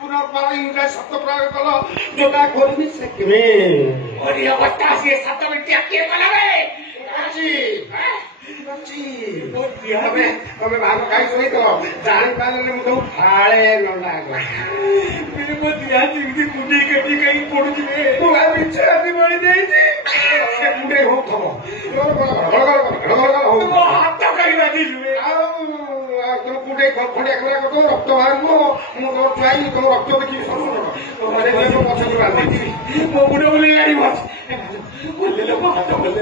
पुनर्बार इंग्रज शब्द प्रयोग कल जोटा करनी से अवस्था से 7 मिनट किए कला तमें भाग खाई शोई तो जानी पारे मुझे फाड़े नंदा कुटी कटी कहीं पड़ुचे बड़ी मुंडे हो थम हाथ कहीं बाजी तुम कुंडे खंडिया खंडिया कर रक्त बाहर मुझे चाई तुम रक्त देखी पछे बांधी मो मुंडे बोले गाड़ी बस बोले हाथ बोले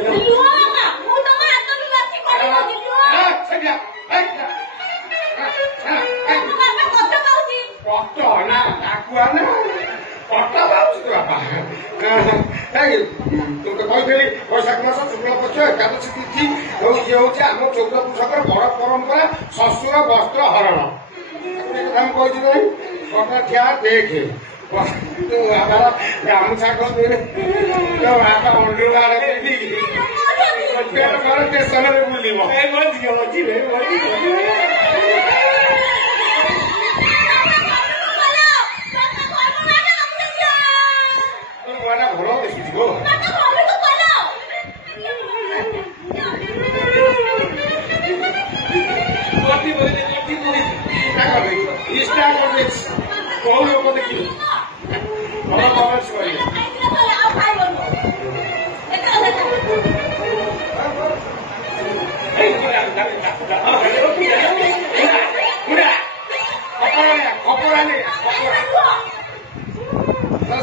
तुमको कहली बैशाख मास शुक्ल पक्ष एकादशी तिथि ये हूँ आम 14 पुषकर बड़ परंपरा शशुर वस्त्र हरण कथा ठिया देखे गामुछा अंडर स्टेशन में बुलव ଭଲ ଦେଖିଥିବ କୋଉ ଲୋକ ଦେଖିବେ ଭଲ କମେଣ୍ଟ କରିବେ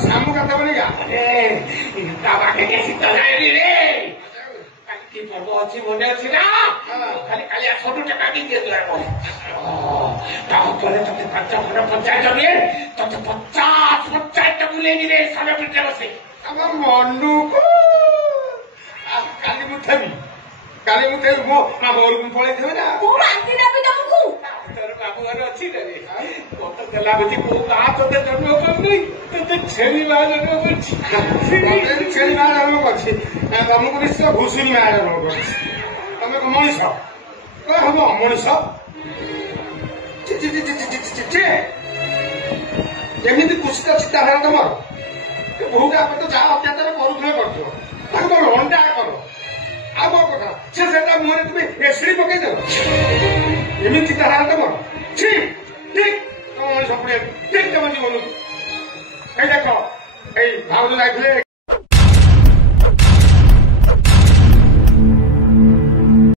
सामू का बनेगा पर्व अच्छी मने अच्छी ना खाली खाली 100 टका भी दे दिया तोते 5 खंड पंचायत दिए तोते 50 पंचायत बुले रे सारा पिटे बसे अब मनु को काली मुथबी मो ना बोल को पळे देबे ना को आंटी देबे तुमको तोर बाबू घर अछि रे कोत देला बची को का तोते जन्म करनी तोते छेली लाल जन्म करछि छेली लाल जन्म करछि हमको विश्व घुसुरी मार जन्म करछि तमे को मनीष को हम मनीष एमती कुछ चिंताधारा तुम बहुत आप तो जहाँ अत्याचार करुले कर अंडा कर आम कथा से मुहर तुम एसड़ी पकईद एमती चिंताधारा तुम ठीक ठीक तुम मनीष ठीक तुम जीवन देख भाव जाइए